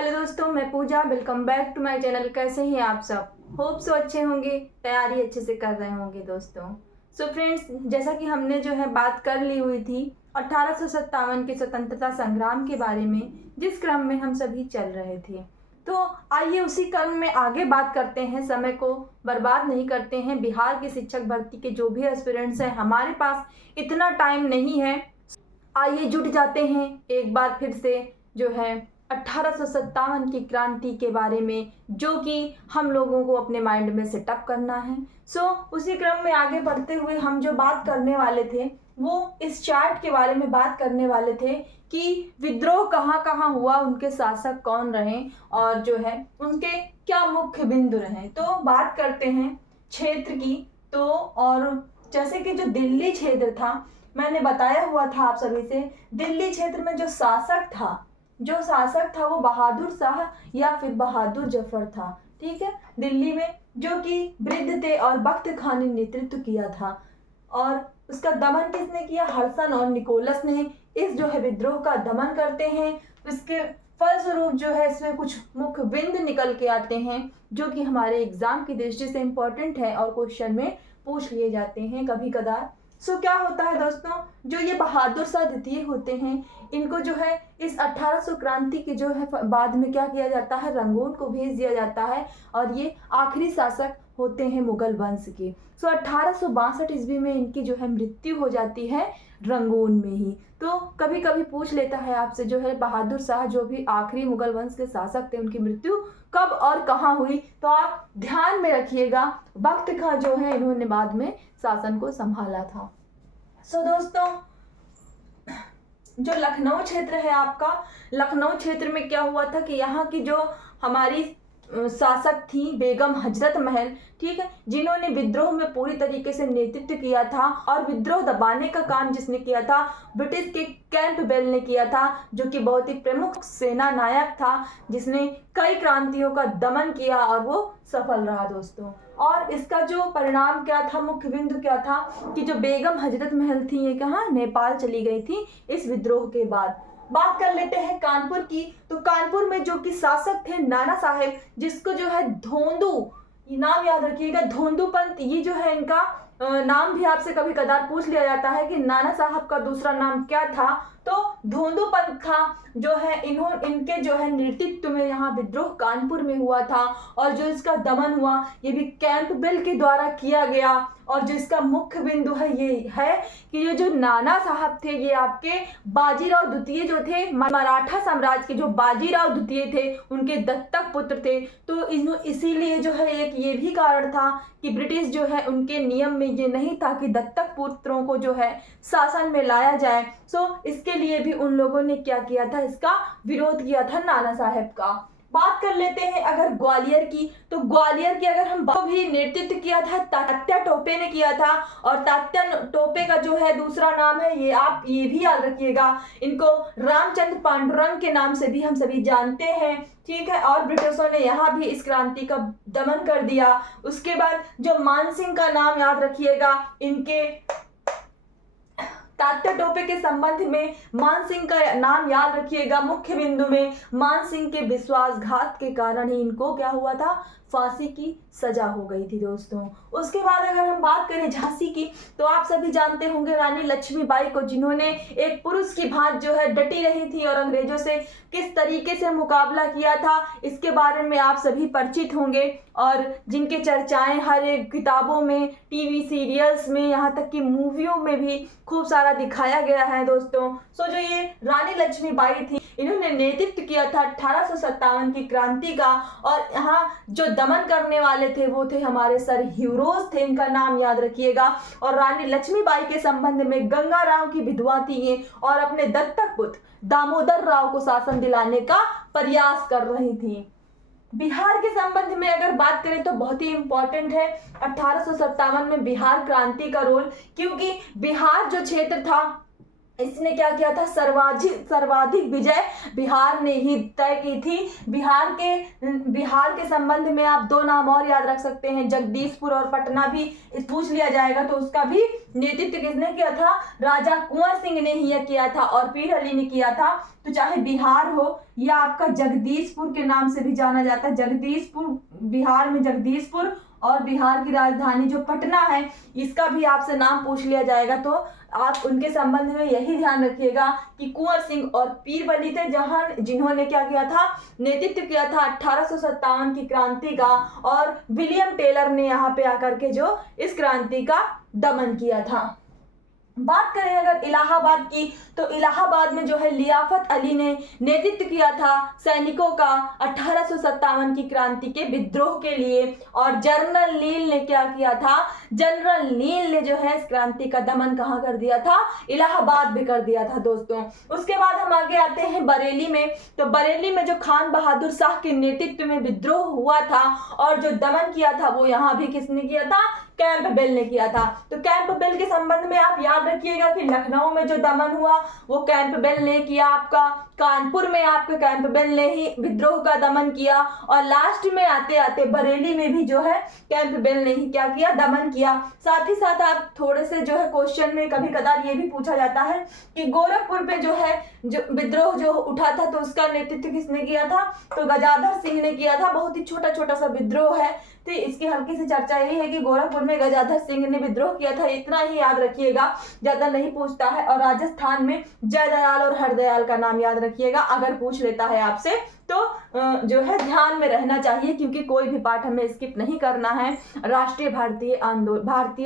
Hello दोस्तों, मैं Puja. Welcome back to my channel. कैसे हैं आप सब? होप सो अच्छे होंगे, तैयारी अच्छे से कर रहे होंगे दोस्तों। सो फ्रेंड्स, जैसा कि हमने जो है बात कर ली हुई थी 1857 के स्वतंत्रता संग्राम के बारे में, जिस क्रम में हम सभी चल रहे थे, तो आइए उसी क्रम में आगे बात करते हैं। समय को बर्बाद नहीं करते हैं। बिहार की शिक्षक भर्ती के जो भी एस्पिरेंट्स हैं, हमारे पास इतना टाइम नहीं है। आइए जुट जाते हैं एक बार फिर से जो है 1857 की क्रांति के बारे में, जो कि हम लोगों को अपने माइंड में सेटअप करना है। उसी क्रम में आगे बढ़ते हुए हम जो बात करने वाले थे वो इस चार्ट के बारे में बात करने वाले थे कि विद्रोह कहाँ कहाँ हुआ, उनके शासक कौन रहे और जो है उनके क्या मुख्य बिंदु रहे। तो बात करते हैं क्षेत्र की। तो और जैसे कि जो दिल्ली क्षेत्र था, मैंने बताया हुआ था आप सभी से, दिल्ली क्षेत्र में जो शासक था वो बहादुर शाह या फिर बहादुर जफर था। ठीक है, दिल्ली में जो कि वृद्ध थे और बख्त खान ने नेतृत्व किया था। और उसका दमन किसने किया? हडसन और निकोलस ने इस जो है विद्रोह का दमन करते हैं। इसके फलस्वरूप जो है इसमें कुछ मुख्य बिंदु निकल के आते हैं जो कि हमारे एग्जाम की दृष्टि से इम्पोर्टेंट है और क्वेश्चन में पूछ लिए जाते हैं कभी कदार। क्या होता है दोस्तों, जो ये बहादुर शाह द्वितीय होते हैं, इनको जो है इस 1800 क्रांति के जो है बाद में क्या किया जाता है, रंगून को भेज दिया जाता है और ये आखिरी शासक होते हैं मुगल वंश के। 1862 ईस्वी में इनकी जो है मृत्यु हो जाती है रंगून में ही। तो कभी कभी पूछ लेता है आपसे जो है बहादुर शाह जो भी आखिरी मुगल वंश के शासक थे, उनकी मृत्यु कब और कहाँ हुई? तो आप ध्यान में रखिएगा, वक्त का जो है इन्होंने बाद में शासन को संभाला था। दोस्तों, जो लखनऊ क्षेत्र है आपका, लखनऊ क्षेत्र में क्या हुआ था कि यहाँ की जो हमारी शासक थी बेगम हजरत महल, ठीक है, जिन्होंने विद्रोह में पूरी तरीके से नेतृत्व किया था और विद्रोह दबाने का काम जिसने किया था ब्रिटिश के कैंपबेल ने किया था, जो कि बहुत ही प्रमुख सेना नायक था, जिसने कई क्रांतियों का दमन किया और वो सफल रहा दोस्तों। और इसका जो परिणाम क्या था, मुख्य बिंदु क्या था कि जो बेगम हजरत महल थी ये कहाँ, नेपाल चली गई थी इस विद्रोह के बाद। बात कर लेते हैं कानपुर की। तो कानपुर में जो कि शासक थे नाना साहेब, जिसको जो है धोंदू, नाम याद रखिएगा, धोंदू पंत, ये जो है इनका नाम भी आपसे कभी कदार पूछ लिया जाता है कि नाना साहब का दूसरा नाम क्या था। तो धोंदू पंत था जो है इनके जो है नेतृत्व में यहाँ विद्रोह कानपुर में हुआ था और जो इसका दमन हुआ ये भी कैंपबेल के द्वारा किया गया। और जो इसका मुख्य बिंदु है ये है कि ये जो नाना साहब थे ये आपके बाजीराव द्वितीय जो थे, मराठा साम्राज्य के जो बाजीराव द्वितीय थे उनके दत्तक पुत्र थे। तो इसीलिए जो है एक ये भी कारण था कि ब्रिटिश जो है उनके नियम में ये नहीं था कि दत्तक पुत्रों को जो है शासन में लाया जाए। इसके लिए भी उन लोगों ने क्या किया था, इसका विरोध किया था नाना साहेब का। बात कर लेते हैं अगर ग्वालियर की। तो ग्वालियर की अगर हम भी नेतृत्व किया था तात्या टोपे ने किया था और तात्या टोपे का जो है दूसरा नाम है, ये आप ये भी याद रखिएगा, इनको रामचंद्र पांडुरंग के नाम से भी हम सभी जानते हैं। ठीक है, और ब्रिटिशों ने यहाँ भी इस क्रांति का दमन कर दिया। उसके बाद जो मानसिंह का नाम याद रखिएगा, इनके तात्या टोपे के संबंध में मानसिंह का नाम याद रखिएगा। मुख्य बिंदु में मानसिंह के विश्वासघात के कारण ही इनको क्या हुआ था, फांसी की सजा हो गई थी दोस्तों। उसके बाद अगर हम बात करें झांसी की, तो आप सभी जानते होंगे रानी लक्ष्मीबाई को, जिन्होंने एक पुरुष की भांति जो है डटी रही थी और अंग्रेजों से किस तरीके से मुकाबला किया था इसके बारे में आप सभी परिचित होंगे और जिनके चर्चाएं हर एक किताबों में, टीवी सीरियल्स में, यहाँ तक कि मूवियों में भी खूब सारा दिखाया गया है दोस्तों। जो ये रानी लक्ष्मीबाई थी, इन्होंने नेतृत्व किया था 1857 की क्रांति का और यहाँ जो दमन करने वाले थे वो थे हमारे सर ह्यूरोज थे, इनका नाम याद रखिएगा। और रानी लक्ष्मीबाई के संबंध में गंगा राव की विधवा थी ये और अपने दत्तक पुत्र दामोदर राव को शासन दिलाने का प्रयास कर रही थी। बिहार के संबंध में अगर बात करें तो बहुत ही इंपॉर्टेंट है 1857 में बिहार क्रांति का रोल, क्योंकि बिहार जो क्षेत्र था इसने क्या किया था, सर्वाधिक विजय बिहार ने ही तय की थी। बिहार के संबंध में आप दो नाम और याद रख सकते हैं, जगदीशपुर और पटना भी पूछ लिया जाएगा तो उसका भी नेतृत्व किसने किया था, राजा कुंवर सिंह ने ही किया था और पीर अली ने किया था। तो चाहे बिहार हो या आपका जगदीशपुर के नाम से भी जाना जाता है, जगदीशपुर, बिहार में जगदीशपुर और बिहार की राजधानी जो पटना है, इसका भी आपसे नाम पूछ लिया जाएगा तो आप उनके संबंध में यही ध्यान रखिएगा कि कुंवर सिंह और पीर बली थे जिन्होंने क्या किया था, नेतृत्व किया था 1857 की क्रांति का, और विलियम टेलर ने यहाँ पे आकर के जो इस क्रांति का दमन किया था। बात करें अगर इलाहाबाद की, तो इलाहाबाद में जो है लियाकत अली ने नेतृत्व किया था सैनिकों का 1857 की क्रांति के विद्रोह के लिए, और जनरल नील ने क्या किया था, जनरल नील ने जो है इस क्रांति का दमन कहाँ कर दिया था, इलाहाबाद में कर दिया था दोस्तों। उसके बाद हम आगे आते हैं बरेली में। तो बरेली में जो खान बहादुर शाह के नेतृत्व में विद्रोह हुआ था और जो दमन किया था वो यहाँ भी किसने किया था, कैंपबेल ने किया था। तो कैंपबेल के संबंध में आप याद रखिएगा कि लखनऊ में जो दमन हुआ वो कैंपबेल ने किया, आपका कानपुर में आपके कैंपबेल ने ही विद्रोह का दमन किया, और लास्ट में आते आते बरेली में भी जो है कैंपबेल ने ही क्या किया, दमन किया। साथ ही साथ आप थोड़े से जो है क्वेश्चन में कभी कदार ये भी पूछा जाता है कि गोरखपुर पे जो है जो विद्रोह जो उठा था तो उसका नेतृत्व किसने किया था, तो गजाधर सिंह ने किया था। बहुत ही छोटा छोटा सा विद्रोह है, तो इसकी हल्की सी चर्चा यही है कि गोरखपुर में गजाधर सिंह ने विद्रोह किया था, इतना ही याद रखिएगा, ज्यादा नहीं पूछता है। और राजस्थान में जयदयाल और हरदयाल का नाम याद रखिएगा, अगर पूछ लेता है आपसे तो जो है ध्यान में रहना चाहिए, क्योंकि कोई भी पाठ हमें स्किप नहीं करना है। भारतीय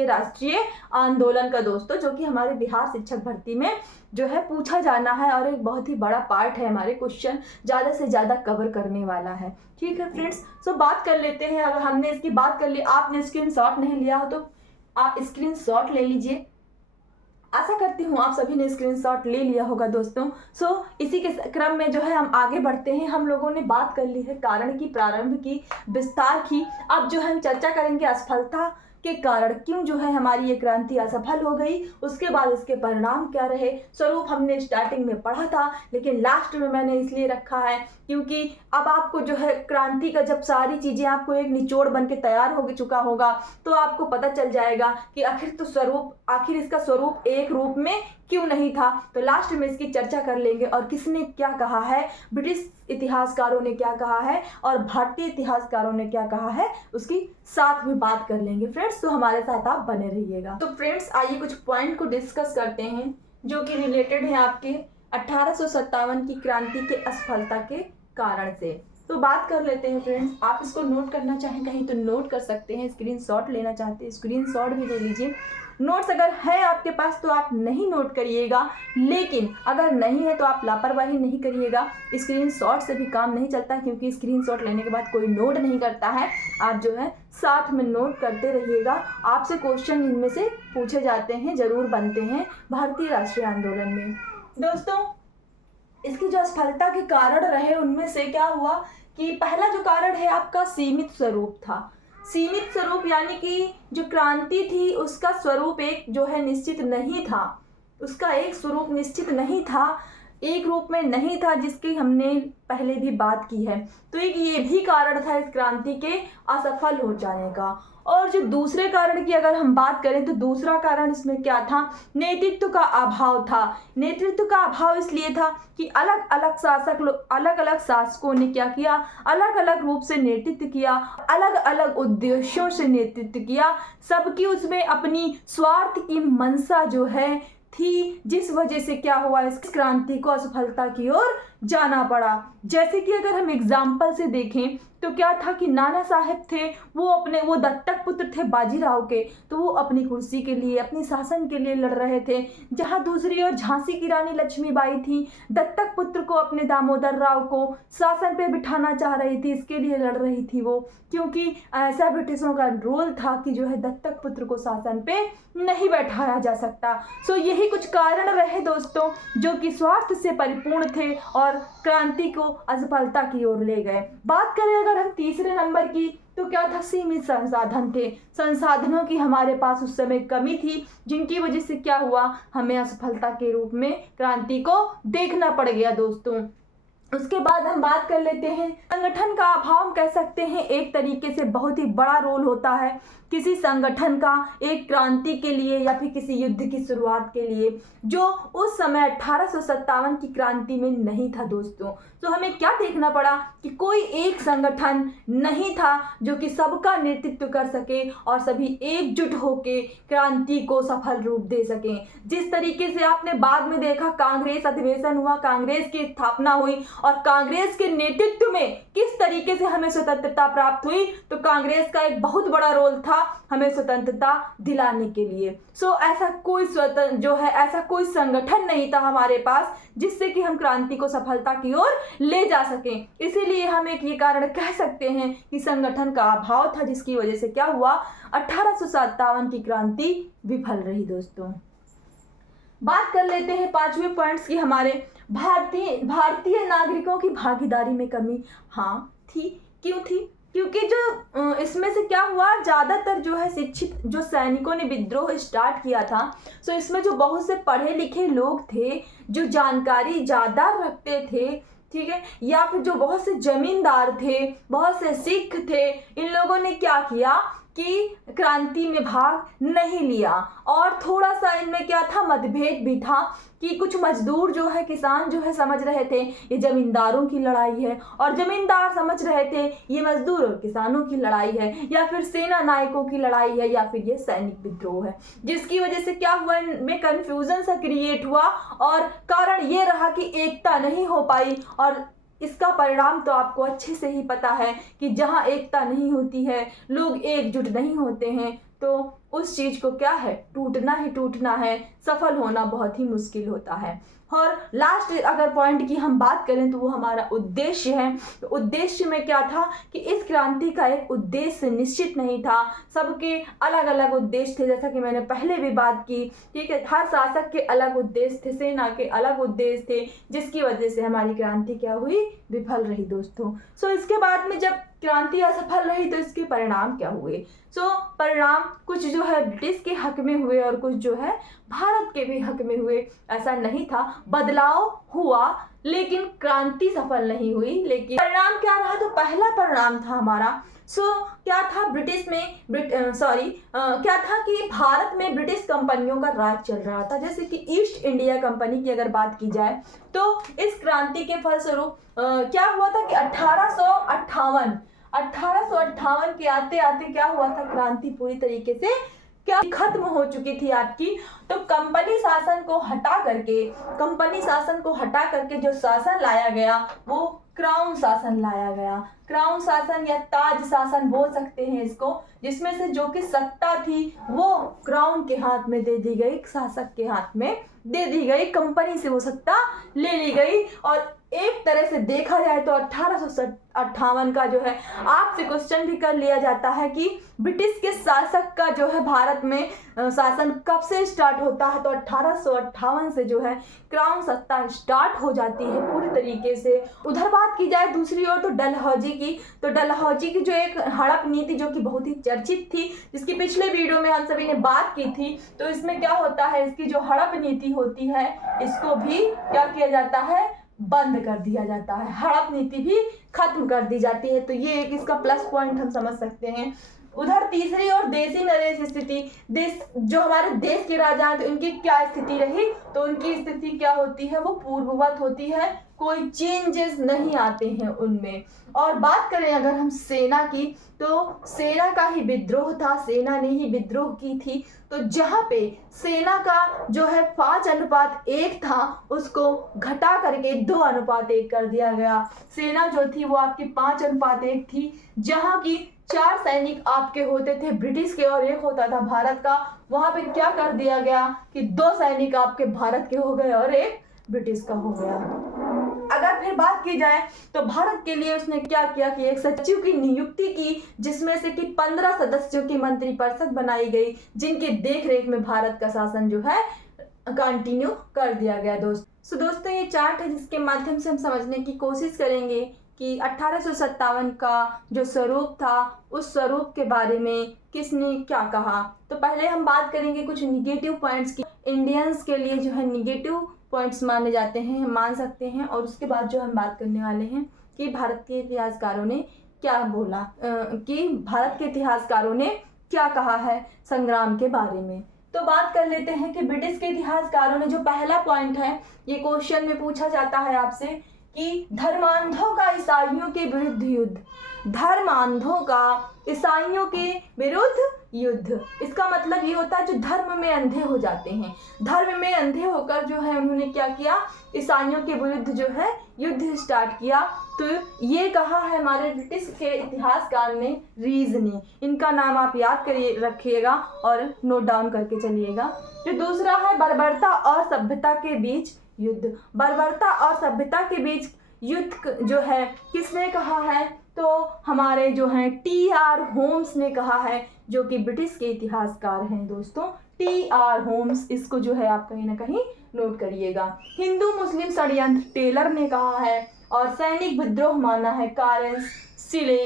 राष्ट्रीय आंदोलन का दोस्तों, जो कि हमारे बिहार शिक्षक भर्ती में जो है पूछा जाना है, और एक बहुत ही बड़ा पार्ट है, हमारे क्वेश्चन ज़्यादा से ज़्यादा कवर करने वाला है। ठीक है फ्रेंड्स, सो बात कर लेते हैं। अगर हमने इसकी बात कर ली, आपने स्क्रीनशॉट नहीं लिया हो तो आप स्क्रीनशॉट ले लीजिए। आशा करती हूँ आप सभी ने स्क्रीनशॉट ले लिया होगा दोस्तों। सो इसी के क्रम में जो है हम आगे बढ़ते हैं। हम लोगों ने बात कर ली है कारण की, प्रारंभ की, विस्तार की। अब जो हम चर्चा करेंगे असफलता के कारण, क्यों जो है हमारी ये क्रांति असफल हो गई, उसके बाद इसके परिणाम क्या रहे। स्वरूप हमने स्टार्टिंग में पढ़ा था, लेकिन लास्ट में मैंने इसलिए रखा है क्योंकि अब आपको जो है क्रांति का जब सारी चीज़ें आपको एक निचोड़ बन के तैयार हो चुका होगा तो आपको पता चल जाएगा कि आखिर इसका स्वरूप एक रूप में क्यों नहीं था। तो लास्ट में इसकी चर्चा कर लेंगे और किसने क्या कहा है, ब्रिटिश इतिहासकारों ने क्या कहा है और भारतीय इतिहासकारों ने क्या कहा है, उसकी साथ में बात कर लेंगे फ्रेंड्स। तो हमारे साथ आप बने रहिएगा। तो फ्रेंड्स आइए कुछ पॉइंट को डिस्कस करते हैं जो कि रिलेटेड है आपके 1857 की क्रांति के असफलता के कारण से। तो बात कर लेते हैं फ्रेंड्स। आप इसको नोट करना चाहें कहीं तो नोट कर सकते हैं, स्क्रीनशॉट लेना चाहते हैं स्क्रीनशॉट भी ले लीजिए। नोट्स अगर है आपके पास तो आप नहीं नोट करिएगा, लेकिन अगर नहीं है तो आप लापरवाही नहीं करिएगा। स्क्रीनशॉट से भी काम नहीं चलता, क्योंकि स्क्रीनशॉट लेने के बाद कोई नोट नहीं करता है। आप जो है साथ में नोट करते रहिएगा। आपसे क्वेश्चन इनमें से पूछे जाते हैं, जरूर बनते हैं भारतीय राष्ट्रीय आंदोलन में। दोस्तों इसकी जो असफलता के कारण रहे उनमें से क्या हुआ कि पहला जो कारण है आपका सीमित स्वरूप था। सीमित स्वरूप यानी कि जो क्रांति थी उसका स्वरूप एक जो है निश्चित नहीं था, उसका एक स्वरूप निश्चित नहीं था, एक रूप में नहीं था, जिसकी हमने पहले भी बात की है। तो एक ये भी कारण था इस क्रांति के असफल हो जाने का। और जो दूसरे कारण की अगर हम बात करें तो दूसरा कारण इसमें क्या था, नेतृत्व का अभाव था। नेतृत्व का अभाव इसलिए था कि अलग अलग शासकों ने क्या किया, अलग अलग रूप से नेतृत्व किया, अलग अलग उद्देश्यों से नेतृत्व किया, सबकी उसमें अपनी स्वार्थ की मंशा जो है थी, जिस वजह से क्या हुआ, इस क्रांति को असफलता की ओर जाना पड़ा। जैसे कि अगर हम एग्जाम्पल से देखें तो क्या था कि नाना साहेब थे, वो दत्तक पुत्र थे बाजीराव के, तो वो अपनी कुर्सी के लिए, अपनी शासन के लिए लड़ रहे थे। जहां दूसरी ओर झांसी की रानी लक्ष्मीबाई थी, दत्तक पुत्र को, अपने दामोदर राव को शासन पे बिठाना चाह रही थी, इसके लिए लड़ रही थी वो, क्योंकि ऐसा ब्रिटिशों का रूल था कि जो है दत्तक पुत्र को शासन पे नहीं बैठाया जा सकता। सो यही कुछ कारण रहे दोस्तों जो कि स्वार्थ से परिपूर्ण थे और और क्रांति को असफलता की ओर ले गए। बात करें अगर हम तीसरे नंबर की, तो क्या था, सीमित संसाधन थे। संसाधनों की हमारे पास उस समय कमी थी, जिनकी वजह से क्या हुआ, हमें असफलता के रूप में क्रांति को देखना पड़ गया दोस्तों। उसके बाद हम बात कर लेते हैं संगठन का अभाव। हम कह सकते हैं एक तरीके से बहुत ही बड़ा रोल होता है किसी संगठन का एक क्रांति के लिए या फिर किसी युद्ध की शुरुआत के लिए, जो उस समय 1857 की क्रांति में नहीं था दोस्तों। तो हमें क्या देखना पड़ा कि कोई एक संगठन नहीं था जो कि सबका नेतृत्व कर सके और सभी एकजुट होके क्रांति को सफल रूप दे सकें। जिस तरीके से आपने बाद में देखा कांग्रेस अधिवेशन हुआ, कांग्रेस की स्थापना हुई और कांग्रेस के नेतृत्व में किस तरीके से हमें स्वतंत्रता प्राप्त हुई, तो कांग्रेस का एक बहुत बड़ा रोल था हमें स्वतंत्रता दिलाने के लिए। ऐसा कोई ऐसा कोई संगठन नहीं था हमारे पास जिससे कि हम क्रांति को सफलता की ओर ले जा सकें। इसीलिए हम एक ये कारण कह सकते हैं कि संगठन का अभाव था, जिसकी वजह से क्या हुआ, 1857 की क्रांति विफल रही दोस्तों। बात कर लेते हैं पांचवें पॉइंट्स की, हमारे भारतीय नागरिकों की भागीदारी में कमी। हाँ थी, क्यों थी, क्योंकि जो इसमें से क्या हुआ, ज़्यादातर जो है शिक्षित जो सैनिकों ने विद्रोह स्टार्ट किया था, तो इसमें जो बहुत से पढ़े लिखे लोग थे, जो जानकारी ज़्यादा रखते थे, ठीक है, या फिर जो बहुत से जमींदार थे, बहुत से सिख थे, इन लोगों ने क्या किया कि क्रांति में भाग नहीं लिया। और थोड़ा सा इनमें क्या था, मतभेद भी था कि कुछ मजदूर जो है, किसान जो है, समझ रहे थे ये जमींदारों की लड़ाई है, और जमींदार समझ रहे थे ये मजदूर और किसानों की लड़ाई है, या फिर सेना नायकों की लड़ाई है, या फिर ये सैनिक विद्रोह है। जिसकी वजह से क्या हुआ, इनमें कन्फ्यूजन सा क्रिएट हुआ और कारण ये रहा कि एकता नहीं हो पाई। और इसका परिणाम तो आपको अच्छे से ही पता है कि जहाँ एकता नहीं होती है, लोग एकजुट नहीं होते हैं, तो उस चीज़ को क्या है, टूटना ही टूटना है, सफल होना बहुत ही मुश्किल होता है। और लास्ट अगर पॉइंट की हम बात करें तो वो हमारा उद्देश्य है। तो उद्देश्य में क्या था कि इस क्रांति का एक उद्देश्य निश्चित नहीं था, सबके अलग अलग उद्देश्य थे, जैसा कि मैंने पहले भी बात की, ठीक है, हर शासक के अलग उद्देश्य थे, सेना के अलग उद्देश्य थे, जिसकी वजह से हमारी क्रांति क्या हुई, विफल रही दोस्तों। इसके बाद में जब क्रांति असफल रही तो इसके परिणाम क्या हुए, परिणाम कुछ जो है ब्रिटिश के हक में हुए और कुछ जो है भारत के भी हक में हुए। ऐसा नहीं था, बदलाव हुआ लेकिन क्रांति सफल नहीं हुई। लेकिन परिणाम क्या रहा, तो पहला परिणाम था हमारा क्या था, क्या था कि भारत में ब्रिटिश कंपनियों का राज चल रहा था। जैसे कि ईस्ट इंडिया कंपनी की अगर बात की जाए तो इस क्रांति के फलस्वरूप क्या हुआ था कि 1858 के आते आते क्या हुआ था, क्रांति पूरी तरीके से क्या खत्म हो चुकी थी आपकी। तो कंपनी शासन को हटा करके जो शासन लाया गया वो क्राउन शासन लाया गया। क्राउन शासन या ताज शासन बोल सकते हैं इसको, जिसमें से जो कि सत्ता थी वो क्राउन के हाथ में दे दी गई, शासक के हाथ में दे दी गई, कंपनी से वो सत्ता ले ली गई। और एक तरह से देखा जाए तो 1858 का जो है आपसे क्वेश्चन भी कर लिया जाता है कि ब्रिटिश के शासक का जो है भारत में शासन कब से स्टार्ट होता है, तो 1858 से जो है क्राउन सत्ता स्टार्ट हो जाती है पूरी तरीके से। उधर बात की जाए दूसरी ओर तो डलहौजी की, तो डलहौजी की जो एक हड़प नीति जो कि बहुत ही चर्चित थी, जिसकी पिछले वीडियो में हम सभी ने बात की थी, तो इसमें क्या होता है, इसकी जो हड़प नीति होती है इसको भी क्या किया जाता है, बंद कर दिया जाता है, हड़प नीति भी खत्म कर दी जाती है। तो ये एक इसका प्लस पॉइंट हम समझ सकते हैं। उधर तीसरी और देशी नरेश स्थिति, जो हमारे देश के राजा हैं तो इनकी क्या स्थिति रही, तो उनकी स्थिति क्या होती है, वो पूर्ववत होती है, कोई चेंजेस नहीं आते हैं उनमें। और बात करें अगर हम सेना की, तो सेना का ही विद्रोह था, सेना ने ही विद्रोह की थी। तो जहाँ पे सेना का जो है 5:1 था उसको घटा करके 2:1 कर दिया गया। सेना जो थी वो आपकी 5:1 थी, जहाँ की 4 सैनिक आपके होते थे ब्रिटिश के और 1 होता था भारत का। वहां पे क्या कर दिया गया कि 2 सैनिक आपके भारत के हो गए और 1 ब्रिटिश का हो गया। अगर फिर बात की जाए तो भारत के लिए उसने क्या किया कि एक सचिव की नियुक्ति की, जिसमें से कि 15 सदस्यों की मंत्रिपरिषद बनाई गई, जिनके देखरेख में भारत का शासन जो है कंटिन्यू कर दिया गया दोस्त। सो दोस्तों ये चार्ट है जिसके माध्यम से हम समझने की कोशिश करेंगे कि 1857 का जो स्वरूप था उस स्वरूप के बारे में किसने क्या कहा। तो पहले हम बात करेंगे कुछ निगेटिव पॉइंट्स की। इंडियंस के लिए जो है निगेटिव पॉइंट्स माने जाते हैं, हम मान सकते हैं। और उसके बाद जो हम बात करने वाले हैं कि भारत के इतिहासकारों ने क्या बोला, कि भारत के इतिहासकारों ने क्या कहा है संग्राम के बारे में। तो बात कर लेते हैं कि ब्रिटिश के इतिहासकारों ने जो पहला पॉइंट है, ये क्वेश्चन में पूछा जाता है आपसे कि धर्मांधों का ईसाइयों के विरुद्ध युद्ध, धर्मांधों का ईसाइयों के विरुद्ध युद्ध। इसका मतलब ये होता है जो धर्म में अंधे हो जाते हैं, धर्म में अंधे होकर जो है उन्होंने क्या किया, ईसाइयों के विरुद्ध जो है युद्ध स्टार्ट किया। तो ये कहा है हमारे ब्रिटिश के इतिहासकार ने, रीज ने। इनका नाम आप याद करिए रखिएगा और नोट डाउन करके चलिएगा। जो दूसरा है बर्बरता और सभ्यता के बीच युद्ध, बर्बरता और सभ्यता के बीच युद्ध जो है किसने कहा है, तो हमारे जो हैं T.R. होम्स ने कहा है, जो कि ब्रिटिश के इतिहासकार हैं दोस्तों, T.R. होम्स। इसको जो है आप कहीं ना कहीं नोट करिएगा। हिंदू मुस्लिम षड्यंत्र टेलर ने कहा है, और सैनिक विद्रोह माना है कारेंस, सिले,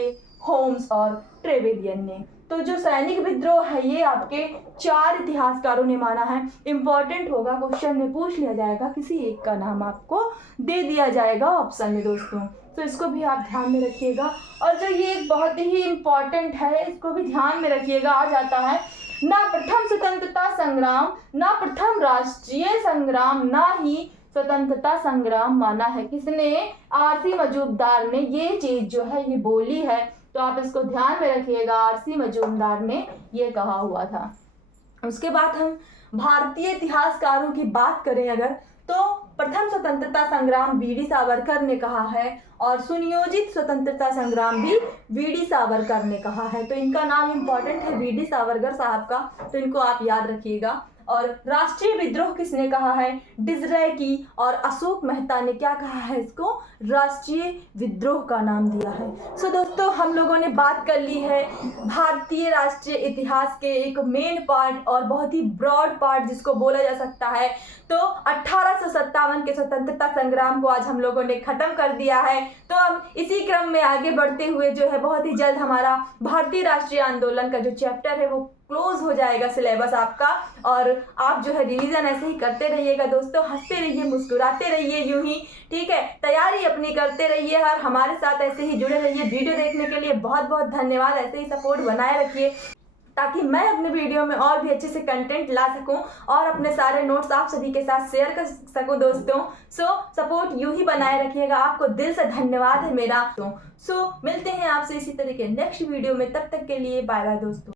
होम्स और ट्रेवेलियन ने। तो जो सैनिक विद्रोह है ये आपके 4 इतिहासकारों ने माना है। इंपॉर्टेंट होगा, क्वेश्चन में पूछ लिया जाएगा, किसी एक का नाम आपको दे दिया जाएगा ऑप्शन में दोस्तों। तो इसको भी आप ध्यान में रखिएगा। और जो ये बहुत ही इम्पॉर्टेंट है, इसको भी ध्यान में रखिएगा। आ जाता है ना प्रथम स्वतंत्रता संग्राम, ना प्रथम राष्ट्रीय संग्राम, ना ही स्वतंत्रता संग्राम माना है किसने, R.C. मजूमदार ने ये चीज जो है ये बोली है। तो आप इसको ध्यान में रखिएगा, R.C. मजूमदार ने ये कहा हुआ था। उसके बाद हम भारतीय इतिहासकारों की बात करें अगर, तो प्रथम स्वतंत्रता संग्राम वी.डी. सावरकर ने कहा है, और सुनियोजित स्वतंत्रता संग्राम भी वी.डी. सावरकर ने कहा है। तो इनका नाम इंपॉर्टेंट है, वी.डी. सावरकर साहब का, तो इनको आप याद रखिएगा। और राष्ट्रीय विद्रोह किसने कहा है, डिजरे की और अशोक मेहता ने क्या कहा है, इसको राष्ट्रीय विद्रोह का नाम दिया है। सो दोस्तों हम लोगों ने बात कर ली है भारतीय राष्ट्रीय इतिहास के एक मेन पार्ट और बहुत ही ब्रॉड पार्ट जिसको बोला जा सकता है। तो 1857 के स्वतंत्रता संग्राम को आज हम लोगों ने खत्म कर दिया है। तो अब इसी क्रम में आगे बढ़ते हुए जो है बहुत ही जल्द हमारा भारतीय राष्ट्रीय आंदोलन का जो चैप्टर है वो क्लोज हो जाएगा सिलेबस आपका। और आप जो है रिवीजन ऐसे ही करते रहिएगा दोस्तों, हंसते रहिए, मुस्कुराते रहिए, यूं ही, ठीक है, तैयारी अपनी करते रहिए और हमारे साथ ऐसे ही जुड़े रहिए। वीडियो देखने के लिए बहुत बहुत धन्यवाद। ऐसे ही सपोर्ट बनाए रखिए ताकि मैं अपने वीडियो में और भी अच्छे से कंटेंट ला सकूं और अपने सारे नोट्स आप सभी के साथ शेयर कर सकूं दोस्तों। सो सपोर्ट यूं ही बनाए रखिएगा। आपको दिल से धन्यवाद है मेरा। सो मिलते हैं आपसे इसी तरह के नेक्स्ट वीडियो में, तब तक के लिए बाय बाय दोस्तों।